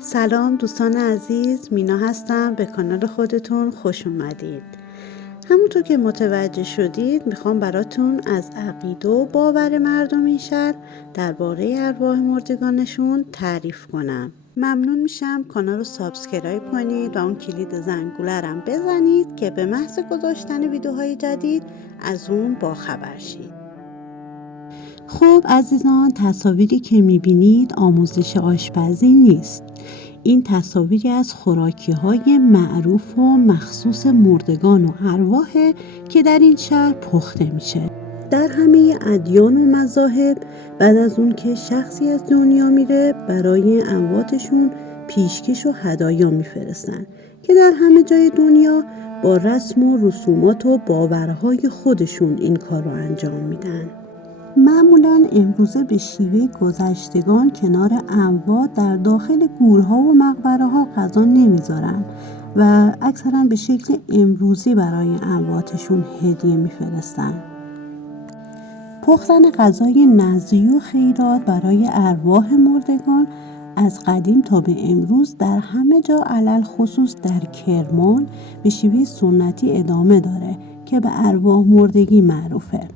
سلام دوستان عزیز، مینا هستم. به کانال خودتون خوش اومدید. همونطور که متوجه شدید میخوام براتون از عقیده و باور مردم این شهر درباره ارواح مردگانشون تعریف کنم. ممنون میشم کانال رو سابسکرایب کنید و اون کلید زنگوله رو بزنید که به محض گذاشتن ویدیوهای جدید از اون باخبر شید. خب عزیزان، تصاویری که میبینید آموزش آشپزی نیست. این تصاویری از خوراکی‌های معروف و مخصوص مردگان و ارواح که در این شهر پخته میشه. در همه ادیان و مذاهب بعد از اون که شخصی از دنیا میره برای امواتشون پیشکش و هدایا میفرستن که در همه جای دنیا با رسم و رسومات و باورهای خودشون این کار رو انجام میدن. معمولاً امروزه به شیوه گذشتگان کنار اموات در داخل گورها و مقبره‌ها غذا نمیذارن و اکثراً به شکل امروزی برای امواتشون هدیه میفرستن. پختن غذای نذری و خیرات برای ارواح مردگان از قدیم تا به امروز در همه جا علل خصوص در کرمان به شیوه سنتی ادامه داره که به ارواح مردگی معروفه.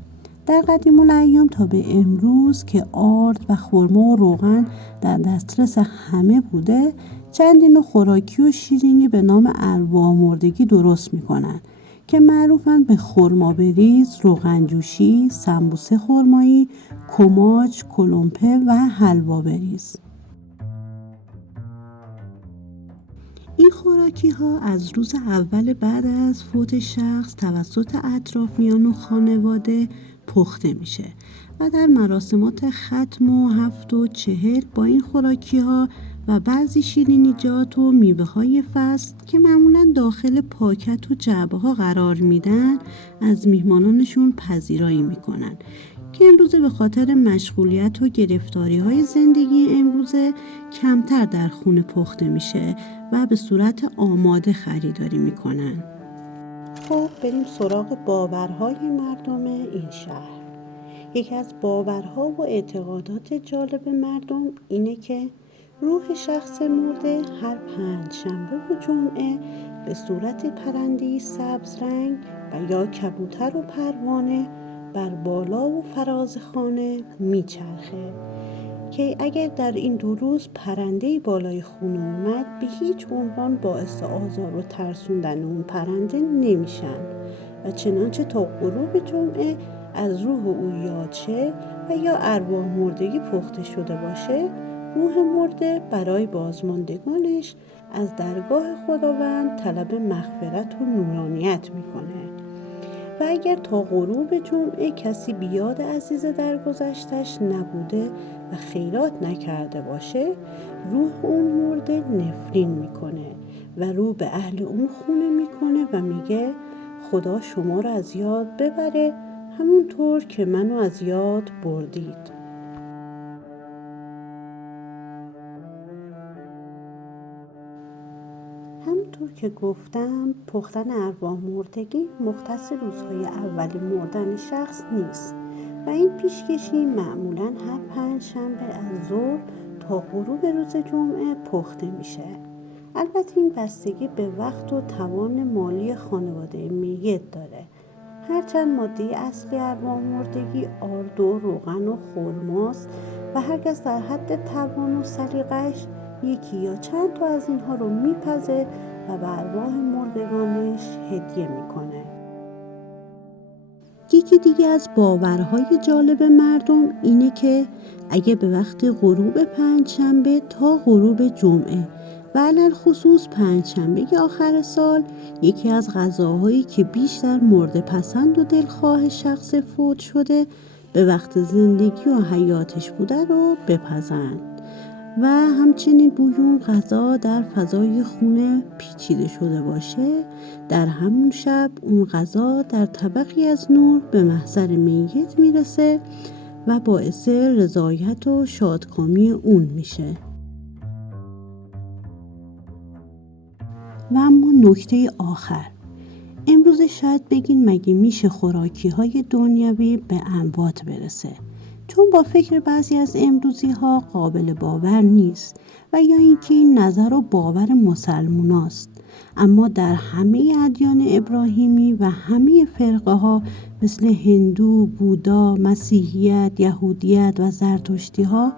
در قدیم الایام تا به امروز که آرد و خرما و روغن در دسترس همه بوده، چندین نوع خوراکی و شیرینی به نام ارواح مردگی درست میکنن که معروفن به خرما بریز، روغن جوشی، سمبوسه خرمایی، کماج، کلمپه و حلوا بریز. این خوراکی ها از روز اول بعد از فوت شخص توسط اطرافیان و خانواده پخته میشه و در مراسمات ختم و 7 و 40 با این خوراکی ها و بعضی شیرینیجات و میوه های فصل که معمولا داخل پاکت و جعبه ها قرار میدن از میهمانانشون پذیرایی میکنن که امروزه به خاطر مشغولیت و گرفتاری های زندگی امروزه کمتر در خونه پخته میشه و به صورت آماده خریداری میکنن. خب بریم سراغ باورهای مردم این شهر. یکی از باورها و اعتقادات جالب مردم اینه که روح شخص مرده هر 5 شنبه و جمعه به صورت پرنده‌ای سبز رنگ و یا کبوتر و پروانه بر بالا و فراز خانه میچرخه که اگر در این 2 روز پرنده‌ای بالای خونه اومد به هیچ عنوان باعث آزار و ترسوندن اون پرنده نمیشن و چنانچه تا غروب جمعه از روح او یاد شه و یا ارواح مردگی پخته شده باشه، روح مرده برای بازماندگانش از درگاه خداوند طلب مغفرت و نورانیت میکنه و اگر تا غروب جمعه کسی بیاد عزیز درگذشتش نبوده و خیرات نکرده باشه، روح اون مرده نفرین میکنه و رو به اهل اون خونه میکنه و میگه خدا شما رو از یاد ببره همونطور که منو از یاد بردید. همونطور که گفتم پختن ارواح مردگی مختص روزهای اولی مردن شخص نیست و این پیشکشی معمولاً هر 5 شنبه از ظهر تا غروب روز جمعه پخته میشه. البته این بستگی به وقت و توان مالی خانواده میت داره. هرچند ماده اصلی ارواح مردگی آرد و روغن و خرماست و هر کس در حد توان و سلیقه‌اش یکی یا چند تا از اینها رو میپزه و به ارواح مردگانش هدیه میکنه. یکی دیگه از باورهای جالب مردم اینه که اگه به وقت غروب 5 شنبه تا غروب جمعه و علل خصوص 5 شنبه آخر سال یکی از غذاهایی که بیشتر مرده پسند و دلخواه شخص فوت شده به وقت زندگی و حیاتش بوده رو بپزند و همچنین بوی اون غذا در فضای خونه پیچیده شده باشه، در همون شب اون غذا در طبقی از نور به محضر میت میرسه و باعث رضایت و شادکامی اون میشه. و اما نکته آخر، امروز شاید بگین مگه میشه خوراکی های دنیوی به اموات برسه؟ چون با فکر بعضی از امروزی ها قابل باور نیست و یا اینکه این نظر و باور مسلموناست. اما در همه ادیان ابراهیمی و همه فرقه ها مثل هندو، بودا، مسیحیت، یهودیت و زرتشتی ها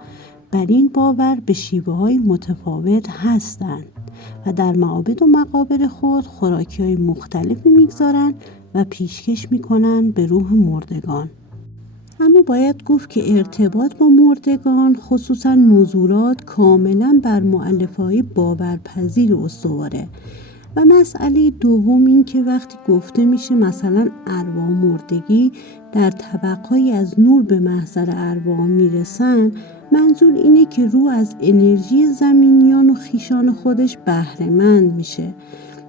بر این باور به شیوه های متفاوت هستند و در معابد و مقابر خود خوراکی های مختلفی میگذارن و پیشکش میکنن به روح مردگان. اما باید گفت که ارتباط با مردگان خصوصا نزولات کاملا بر مؤلفه های باورپذیر استواره. و مسئله دوم این که وقتی گفته میشه مثلا ارواح مردگی در طبقه‌ای از نور به محضر ارواح میرسن، منظور اینه که روح از انرژی زمینیان و خیشان خودش بهره‌مند میشه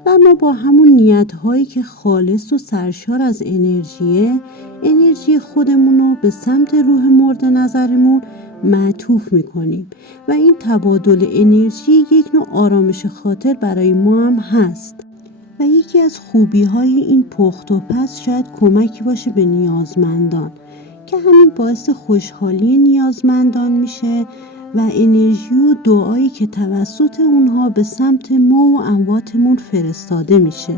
و ما با همون نیت‌هایی که خالص و سرشار از انرژی خودمون رو به سمت روح مورد نظرمون معطوف میکنیم و این تبادل انرژی یک نوع آرامش خاطر برای ما هم هست و یکی از خوبی‌های این پخت و پز شاید کمکی باشه به نیازمندان که همین باعث خوشحالی نیازمندان میشه و انرژی و دعایی که توسط اونها به سمت ما و امواتمون فرستاده میشه.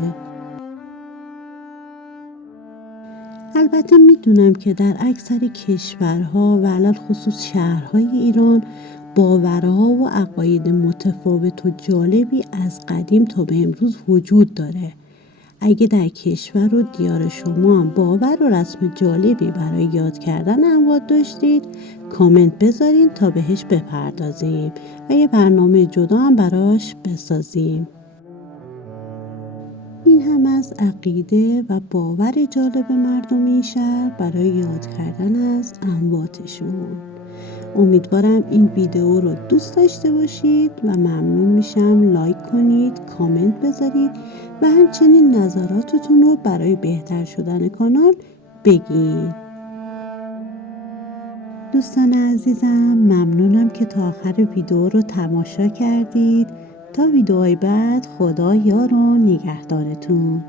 البته میدونم که در اکثر کشورها و علل خصوص شهرهای ایران باورها و عقاید متفاوت و جالبی از قدیم تا به امروز وجود داره. اگه در کشور و دیار شما هم باور و رسم جالبی برای یاد کردن اموات داشتید، کامنت بذارین تا بهش بپردازیم و یه برنامه جدا هم براش بسازیم. این هم از عقیده و باور جالب مردم این شهر برای یاد کردن از امواتشون. امیدوارم این ویدیو رو دوست داشته باشید و ممنون میشم لایک کنید، کامنت بذارید و همچنین نظراتتون رو برای بهتر شدن کانال بگید. دوستان عزیزم ممنونم که تا آخر ویدیو رو تماشا کردید. تا ویدیوهای بعد خدا یار و نگهدارتون.